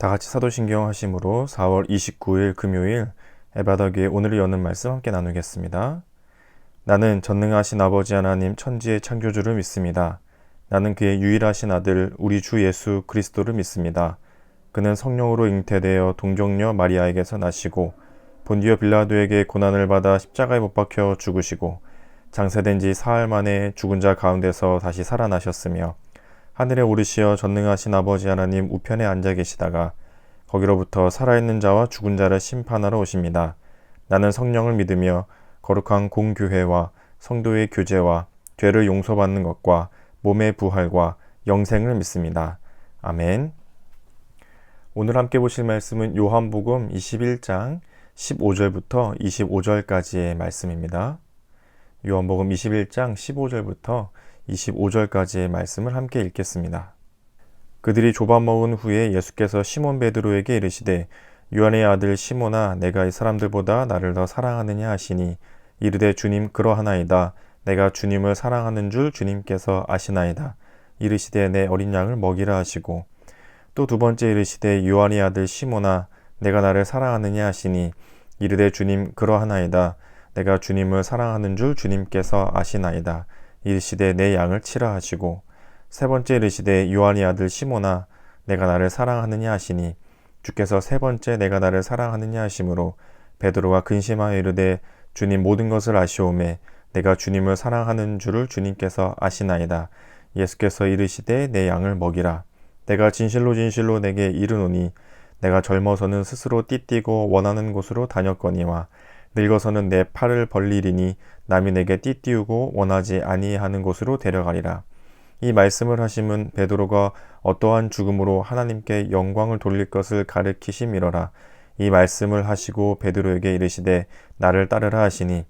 다 같이 사도신경 하심으로 4월 29일 금요일 에바더기의 오늘을 여는 말씀 함께 나누겠습니다. 나는 전능하신 아버지 하나님 천지의 창조주를 믿습니다. 나는 그의 유일하신 아들 우리 주 예수 그리스도를 믿습니다. 그는 성령으로 잉태되어 동정녀 마리아에게서 나시고 본디오 빌라도에게 고난을 받아 십자가에 못 박혀 죽으시고 장사된 지 사흘 만에 죽은 자 가운데서 다시 살아나셨으며 하늘에 오르시어 전능하신 아버지 하나님 우편에 앉아 계시다가 거기로부터 살아있는 자와 죽은 자를 심판하러 오십니다. 나는 성령을 믿으며 거룩한 공교회와 성도의 교제와 죄를 용서받는 것과 몸의 부활과 영생을 믿습니다. 아멘. 오늘 함께 보실 말씀은 요한복음 21장 15절부터 25절까지의 말씀입니다. 요한복음 21장 15절부터 25절까지의 말씀을 함께 읽겠습니다. 그들이 조밥 먹은 후에 예수께서 시몬 베드로에게 이르시되 요한의 아들 시몬아 내가 이 사람들보다 나를 더 사랑하느냐 하시니 이르되 주님 그러하나이다. 내가 주님을 사랑하는 줄 주님께서 아시나이다. 이르시되 내 어린 양을 먹이라 하시고 또 두 번째 이르시되 요한의 아들 시몬아 내가 나를 사랑하느냐 하시니 이르되 주님 그러하나이다. 내가 주님을 사랑하는 줄 주님께서 아시나이다. 이르시되 내 양을 치라 하시고 세 번째 이르시되 요한의 아들 시몬아 내가 나를 사랑하느냐 하시니 주께서 세 번째 내가 나를 사랑하느냐 하심으로 베드로가 근심하여 이르되 주님 모든 것을 아시오매 내가 주님을 사랑하는 줄을 주님께서 아시나이다. 예수께서 이르시되 내 양을 먹이라. 내가 진실로 진실로 내게 이르노니 내가 젊어서는 스스로 띠띠고 원하는 곳으로 다녔거니와 늙어서는 내 팔을 벌리리니 남이 내게 띠띠우고 원하지 아니하는 곳으로 데려가리라. 이 말씀을 하심은 베드로가 어떠한 죽음으로 하나님께 영광을 돌릴 것을 가르치심이로라. 이 말씀을 하시고 베드로에게 이르시되 나를 따르라 하시니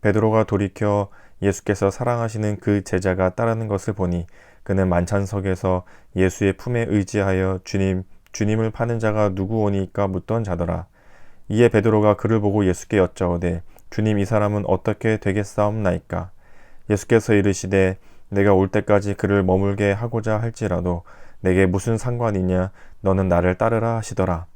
베드로가 돌이켜 예수께서 사랑하시는 그 제자가 따르는 것을 보니 그는 만찬석에서 예수의 품에 의지하여 주님을 파는 자가 누구오니까 묻던 자더라. 이에 베드로가 그를 보고 예수께 여짜오되 주님 이 사람은 어떻게 되겠사옵나이까? 예수께서 이르시되 내가 올 때까지 그를 머물게 하고자 할지라도 내게 무슨 상관이냐 너는 나를 따르라 하시더라.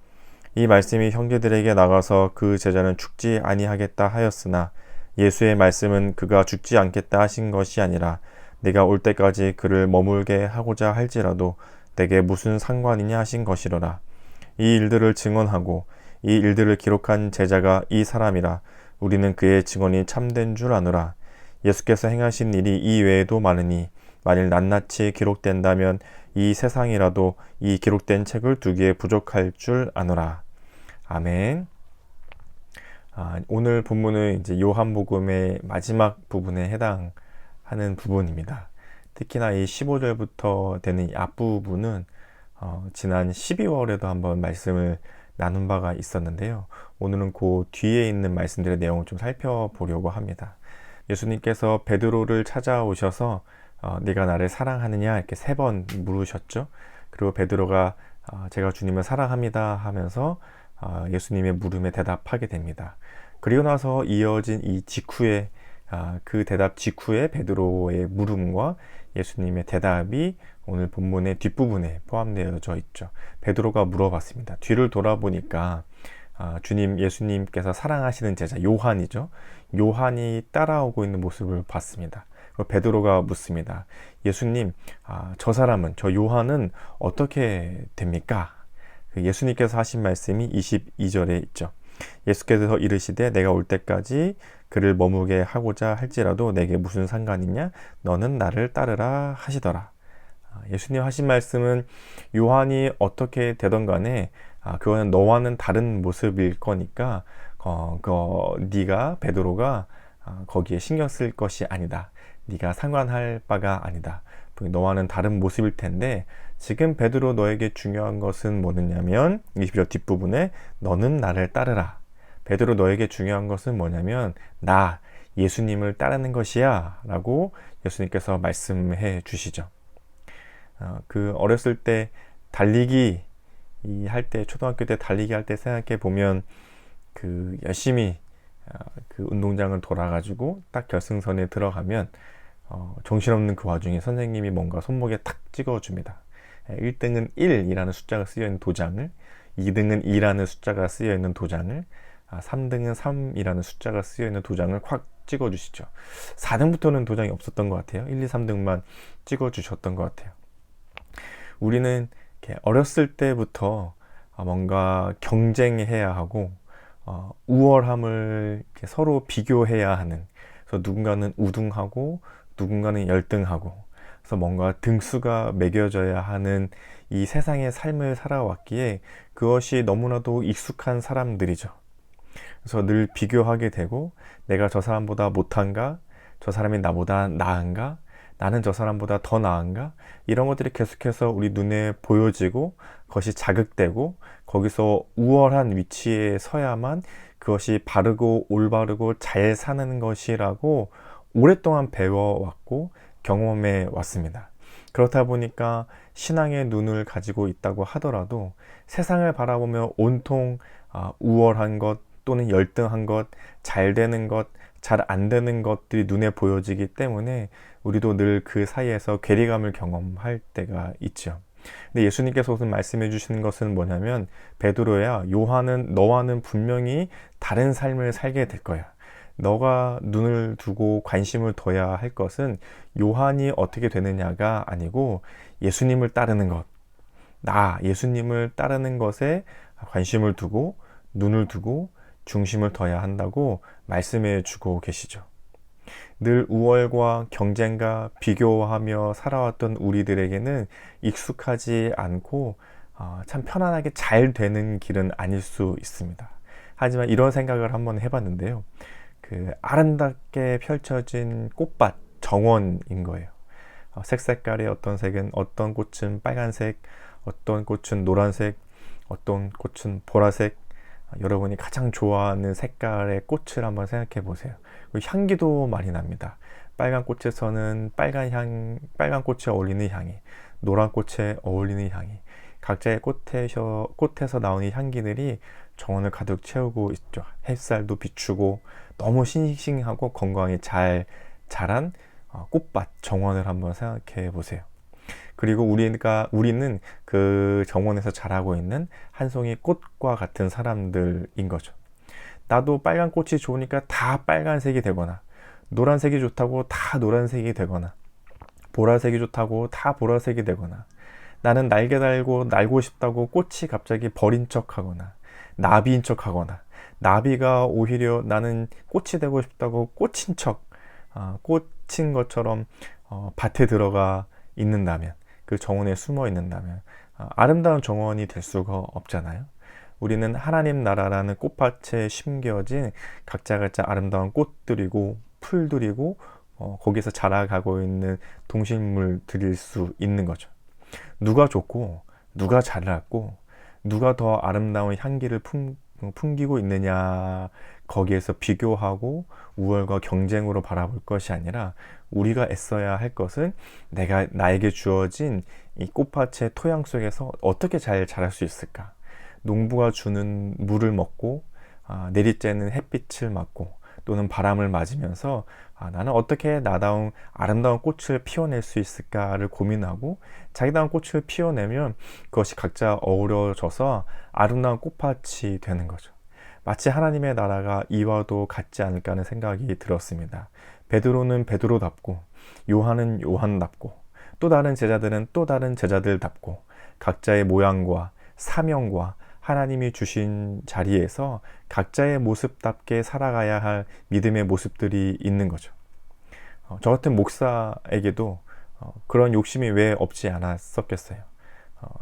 이 말씀이 형제들에게 나가서 그 제자는 죽지 아니하겠다 하였으나 예수의 말씀은 그가 죽지 않겠다 하신 것이 아니라 내가 올 때까지 그를 머물게 하고자 할지라도 내게 무슨 상관이냐 하신 것이로라. 이 일들을 증언하고 이 일들을 기록한 제자가 이 사람이라. 우리는 그의 증언이 참된 줄 아노라. 예수께서 행하신 일이 이 외에도 많으니 만일 낱낱이 기록된다면 이 세상이라도 이 기록된 책을 두기에 부족할 줄 아노라. 아멘. 오늘 본문은 이제 요한복음의 마지막 부분에 해당하는 부분입니다. 특히나 이 15절부터 되는 이 앞부분은 지난 12월에도 한번 말씀을 나눈 바가 있었는데요. 오늘은 그 뒤에 있는 말씀들의 내용을 좀 살펴보려고 합니다. 예수님께서 베드로를 찾아오셔서 네가 나를 사랑하느냐 이렇게 3번 물으셨죠. 그리고 베드로가 제가 주님을 사랑합니다 하면서 예수님의 물음에 대답하게 됩니다. 그리고 나서 이어진 이 직후에 그 대답 직후에 베드로의 물음과 예수님의 대답이 오늘 본문의 뒷부분에 포함되어져 있죠. 베드로가 물어봤습니다. 뒤를 돌아보니까 예수님께서 사랑하시는 제자 요한이죠. 요한이 따라오고 있는 모습을 봤습니다. 베드로가 묻습니다. 예수님, 저 요한은 어떻게 됩니까? 예수님께서 하신 말씀이 22절에 있죠. 예수께서 이르시되 내가 올 때까지 그를 머무게 하고자 할지라도 내게 무슨 상관이냐? 너는 나를 따르라 하시더라. 예수님 하신 말씀은 요한이 어떻게 되던 간에 그거는 너와는 다른 모습일 거니까 네가 베드로가 거기에 신경 쓸 것이 아니다. 네가 상관할 바가 아니다. 너와는 다른 모습일 텐데 지금 베드로 너에게 중요한 것은 뭐냐면 20절 뒷부분에 너는 나를 따르라. 베드로 너에게 중요한 것은 뭐냐면 나 예수님을 따르는 것이야 라고 예수님께서 말씀해 주시죠. 어렸을 때 달리기 할 때 초등학교 때 달리기 할 때 생각해 보면 열심히 그 운동장을 돌아가지고 딱 결승선에 들어가면 정신없는 그 와중에 선생님이 뭔가 손목에 탁 찍어줍니다. 1등은 1이라는 숫자가 쓰여있는 도장을 2등은 2라는 숫자가 쓰여 있는 도장을 3등은 3이라는 숫자가 쓰여 있는 도장을 확 찍어 주시죠. 4등부터는 도장이 없었던 것 같아요. 1, 2, 3등만 찍어 주셨던 것 같아요. 우리는 이렇게 어렸을 때부터 뭔가 경쟁해야 하고 우월함을 이렇게 서로 비교해야 하는, 그래서 누군가는 우등하고 누군가는 열등하고, 그래서 뭔가 등수가 매겨져야 하는 이 세상의 삶을 살아왔기에 그것이 너무나도 익숙한 사람들이죠. 그래서 늘 비교하게 되고, 내가 저 사람보다 못한가? 저 사람이 나보다 나은가? 나는 저 사람보다 더 나은가? 이런 것들이 계속해서 우리 눈에 보여지고, 그것이 자극되고, 거기서 우월한 위치에 서야만 그것이 바르고 올바르고 잘 사는 것이라고 오랫동안 배워왔고 경험해 왔습니다. 그렇다 보니까 신앙의 눈을 가지고 있다고 하더라도 세상을 바라보며 온통 우월한 것 또는 열등한 것, 잘 되는 것, 잘 안 되는 것들이 눈에 보여지기 때문에 우리도 늘 그 사이에서 괴리감을 경험할 때가 있죠. 근데 예수님께서 오늘 말씀해 주시는 것은 뭐냐면, 베드로야, 요한은 너와는 분명히 다른 삶을 살게 될 거야. 너가 눈을 두고 관심을 둬야 할 것은 요한이 어떻게 되느냐가 아니고 예수님을 따르는 것, 예수님을 따르는 것에 관심을 두고 눈을 두고 중심을 둬야 한다고 말씀해 주고 계시죠. 늘 우월과 경쟁과 비교하며 살아왔던 우리들에게는 익숙하지 않고 참 편안하게 잘 되는 길은 아닐 수 있습니다. 하지만 이런 생각을 한번 해봤는데요. 그 아름답게 펼쳐진 꽃밭, 정원인 거예요. 색색깔의 어떤 색은, 어떤 꽃은 빨간색, 어떤 꽃은 노란색, 어떤 꽃은 보라색. 여러분이 가장 좋아하는 색깔의 꽃을 한번 생각해 보세요. 향기도 많이 납니다. 빨간 꽃에서는 빨간 꽃에 어울리는 향이, 노란 꽃에 어울리는 향이, 각자의 꽃에서 나오는 향기들이 정원을 가득 채우고 있죠. 햇살도 비추고 너무 싱싱하고 건강히 잘 자란 꽃밭, 정원을 한번 생각해 보세요. 그리고 우리는 그 정원에서 자라고 있는 한 송이 꽃과 같은 사람들인 거죠. 나도 빨간 꽃이 좋으니까 다 빨간색이 되거나, 노란색이 좋다고 다 노란색이 되거나, 보라색이 좋다고 다 보라색이 되거나, 나는 날개 달고 날고 싶다고 꽃이 갑자기 벌인 척하거나, 나비인 척하거나, 나비가 오히려 나는 꽃이 되고 싶다고 꽃인 척, 꽃인 것처럼 밭에 들어가 있는다면, 그 정원에 숨어 있는다면 아름다운 정원이 될 수가 없잖아요. 우리는 하나님 나라라는 꽃밭에 심겨진 각자 아름다운 꽃들이고 풀들이고 거기서 자라가고 있는 동식물들일 수 있는 거죠. 누가 좋고 누가 잘났고 누가 더 아름다운 향기를 풍기고 있느냐, 거기에서 비교하고 우월과 경쟁으로 바라볼 것이 아니라 우리가 애써야 할 것은 나에게 주어진 이 꽃밭의 토양 속에서 어떻게 잘 자랄 수 있을까. 농부가 주는 물을 먹고 내리쬐는 햇빛을 맞고 또는 바람을 맞으면서 나는 어떻게 나다운 아름다운 꽃을 피워낼 수 있을까를 고민하고 자기다운 꽃을 피워내면 그것이 각자 어우러져서 아름다운 꽃밭이 되는 거죠. 마치 하나님의 나라가 이와도 같지 않을까 하는 생각이 들었습니다. 베드로는 베드로답고 요한은 요한답고 또 다른 제자들은 또 다른 제자들답고 각자의 모양과 사명과 하나님이 주신 자리에서 각자의 모습답게 살아가야 할 믿음의 모습들이 있는 거죠. 저 같은 목사에게도 그런 욕심이 왜 없지 않았었겠어요.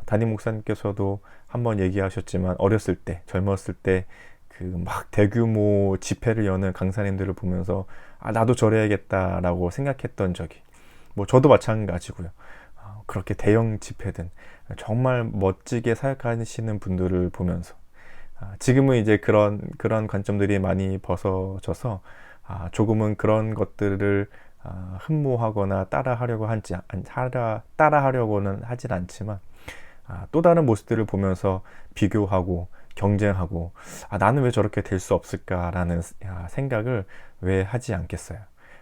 담임 목사님께서도 한번 얘기하셨지만 어렸을 때, 젊었을 때 그 막 대규모 집회를 여는 강사님들을 보면서 나도 저래야겠다라고 생각했던 적이, 저도 마찬가지고요. 그렇게 대형 집회든 정말 멋지게 사역하시는 분들을 보면서 지금은 이제 그런 관점들이 많이 벗어져서 조금은 그런 것들을 흠모하거나 따라하려고는 하진 않지만 또 다른 모습들을 보면서 비교하고 경쟁하고 나는 왜 저렇게 될 수 없을까라는 생각을 왜 하지 않겠어요.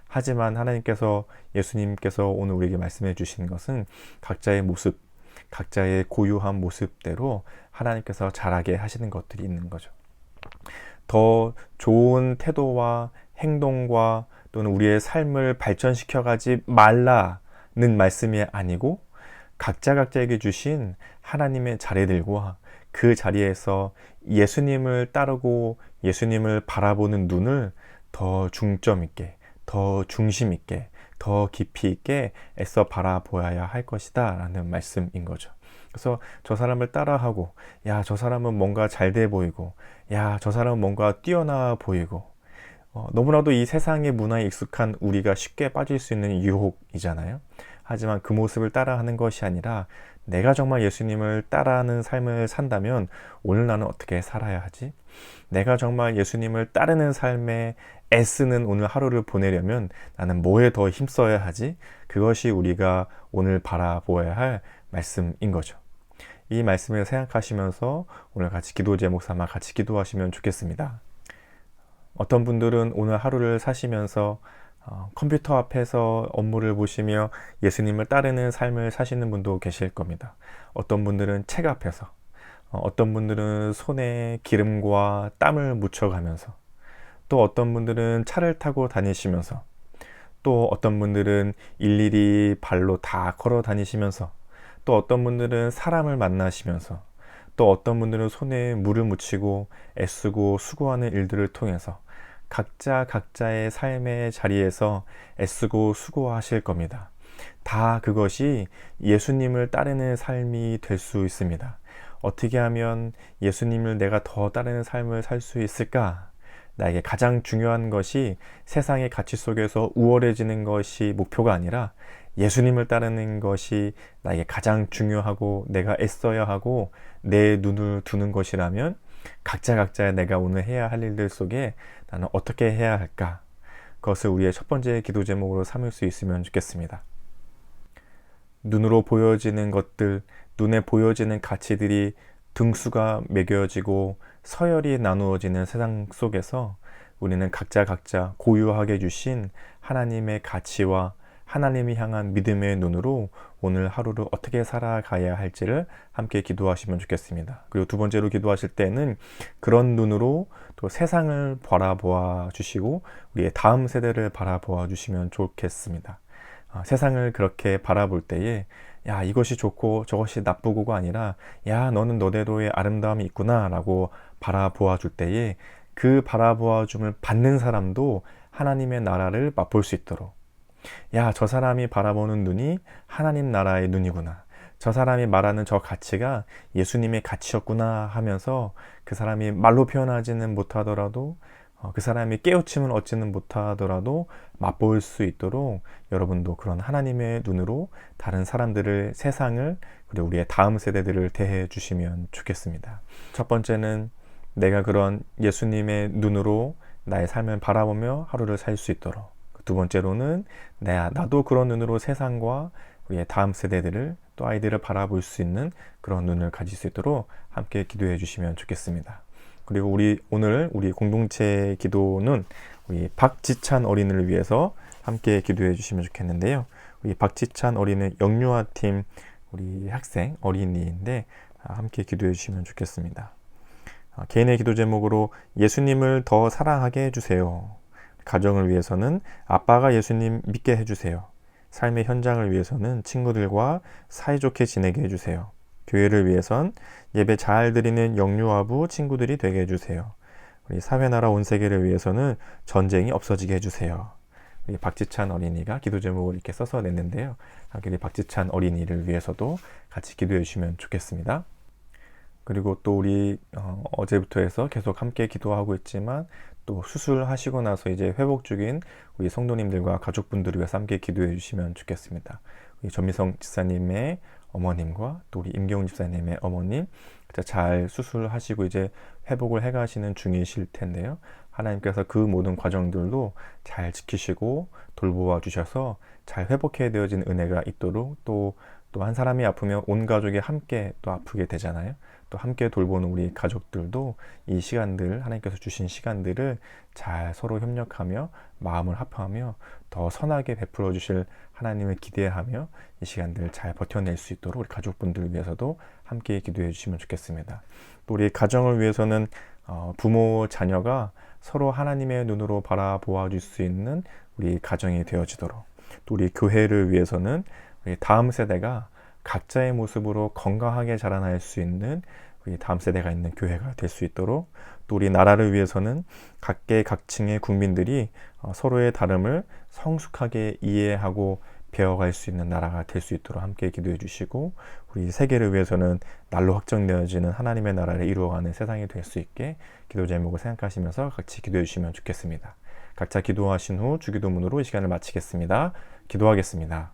하지만 하나님께서, 예수님께서 오늘 우리에게 말씀해 주신 것은 각자의 모습, 각자의 고유한 모습대로 하나님께서 자라게 하시는 것들이 있는 거죠. 더 좋은 태도와 행동과 또는 우리의 삶을 발전시켜 가지 말라는 말씀이 아니고 각자에게 주신 하나님의 자리들과 그 자리에서 예수님을 따르고 예수님을 바라보는 눈을 더 중점 있게, 더 중심 있게, 더 깊이 있게 애써 바라보아야 할 것이다 라는 말씀인 거죠. 그래서 저 사람을 따라하고, 야, 저 사람은 뭔가 잘 돼 보이고, 야, 저 사람은 뭔가 뛰어나 보이고, 너무나도 이 세상의 문화에 익숙한 우리가 쉽게 빠질 수 있는 유혹이잖아요. 하지만 그 모습을 따라하는 것이 아니라 내가 정말 예수님을 따라하는 삶을 산다면 오늘 나는 어떻게 살아야 하지? 내가 정말 예수님을 따르는 삶에 애쓰는 오늘 하루를 보내려면 나는 뭐에 더 힘써야 하지? 그것이 우리가 오늘 바라보아야 할 말씀인 거죠. 이 말씀을 생각하시면서 오늘 같이 기도 제목 삼아 같이 기도하시면 좋겠습니다. 어떤 분들은 오늘 하루를 사시면서 컴퓨터 앞에서 업무를 보시며 예수님을 따르는 삶을 사시는 분도 계실 겁니다. 어떤 분들은 책 앞에서, 어떤 분들은 손에 기름과 땀을 묻혀가면서, 또 어떤 분들은 차를 타고 다니시면서, 또 어떤 분들은 일일이 발로 다 걸어 다니시면서, 또 어떤 분들은 사람을 만나시면서, 또 어떤 분들은 손에 물을 묻히고 애쓰고 수고하는 일들을 통해서 각자의 삶의 자리에서 애쓰고 수고하실 겁니다. 다 그것이 예수님을 따르는 삶이 될 수 있습니다. 어떻게 하면 예수님을 내가 더 따르는 삶을 살 수 있을까? 나에게 가장 중요한 것이 세상의 가치 속에서 우월해지는 것이 목표가 아니라 예수님을 따르는 것이 나에게 가장 중요하고 내가 애써야 하고 내 눈을 두는 것이라면 각자의 내가 오늘 해야 할 일들 속에 나는 어떻게 해야 할까? 그것을 우리의 첫 번째 기도 제목으로 삼을 수 있으면 좋겠습니다. 눈으로 보여지는 것들, 눈에 보여지는 가치들이 등수가 매겨지고 서열이 나누어지는 세상 속에서 우리는 각자 고유하게 주신 하나님의 가치와 하나님이 향한 믿음의 눈으로 오늘 하루를 어떻게 살아가야 할지를 함께 기도하시면 좋겠습니다. 그리고 두 번째로 기도하실 때는 그런 눈으로 또 세상을 바라보아 주시고 우리의 다음 세대를 바라보아 주시면 좋겠습니다. 세상을 그렇게 바라볼 때에 야, 이것이 좋고 저것이 나쁘고가 아니라 야, 너는 너대로의 아름다움이 있구나 라고 바라보아 줄 때에 그 바라보아 줌을 받는 사람도 하나님의 나라를 맛볼 수 있도록 야, 저 사람이 바라보는 눈이 하나님 나라의 눈이구나. 저 사람이 말하는 저 가치가 예수님의 가치였구나 하면서 그 사람이 말로 표현하지는 못하더라도 그 사람이 깨우침을 얻지는 못하더라도 맛볼 수 있도록 여러분도 그런 하나님의 눈으로 다른 사람들을, 세상을, 그리고 우리의 다음 세대들을 대해 주시면 좋겠습니다. 첫 번째는 내가 그런 예수님의 눈으로 나의 삶을 바라보며 하루를 살 수 있도록, 두 번째로는 나도 그런 눈으로 세상과 우리의 다음 세대들을 또 아이들을 바라볼 수 있는 그런 눈을 가질 수 있도록 함께 기도해 주시면 좋겠습니다. 그리고 오늘 우리 공동체 기도는 우리 박지찬 어린이를 위해서 함께 기도해 주시면 좋겠는데요. 우리 박지찬 어린이 영유아팀 우리 학생 어린이인데 함께 기도해 주시면 좋겠습니다. 개인의 기도 제목으로 예수님을 더 사랑하게 해주세요. 가정을 위해서는 아빠가 예수님 믿게 해주세요. 삶의 현장을 위해서는 친구들과 사이좋게 지내게 해주세요. 교회를 위해선 예배 잘 드리는 영유아부 친구들이 되게 해주세요. 우리 사회나라 온 세계를 위해서는 전쟁이 없어지게 해주세요. 우리 박지찬 어린이가 기도 제목을 이렇게 써서 냈는데요. 우리 박지찬 어린이를 위해서도 같이 기도해 주시면 좋겠습니다. 그리고 또 우리 어제부터 해서 계속 함께 기도하고 있지만 또 수술하시고 나서 이제 회복 중인 우리 성도님들과 가족분들을 위해서 함께 기도해 주시면 좋겠습니다. 우리 전미성 집사님의 어머님과 또 우리 임경훈 집사님의 어머님 잘 수술하시고 이제 회복을 해가시는 중이실 텐데요. 하나님께서 그 모든 과정들도 잘 지키시고 돌보아 주셔서 잘 회복해야 되어진 은혜가 있도록 또 한 사람이 아프면 온 가족이 함께 또 아프게 되잖아요. 또 함께 돌보는 우리 가족들도 이 시간들, 하나님께서 주신 시간들을 잘 서로 협력하며 마음을 합하며 더 선하게 베풀어 주실 하나님을 기대하며 이 시간들 잘 버텨낼 수 있도록 우리 가족분들을 위해서도 함께 기도해 주시면 좋겠습니다. 또 우리 가정을 위해서는 부모, 자녀가 서로 하나님의 눈으로 바라보아 줄 수 있는 우리 가정이 되어지도록, 또 우리 교회를 위해서는 우리 다음 세대가 각자의 모습으로 건강하게 자라날 수 있는 우리 다음 세대가 있는 교회가 될 수 있도록, 또 우리 나라를 위해서는 각계 각층의 국민들이 서로의 다름을 성숙하게 이해하고 배워갈 수 있는 나라가 될 수 있도록 함께 기도해 주시고, 우리 세계를 위해서는 날로 확정되어지는 하나님의 나라를 이루어가는 세상이 될 수 있게 기도 제목을 생각하시면서 같이 기도해 주시면 좋겠습니다. 각자 기도하신 후 주기도문으로 이 시간을 마치겠습니다. 기도하겠습니다.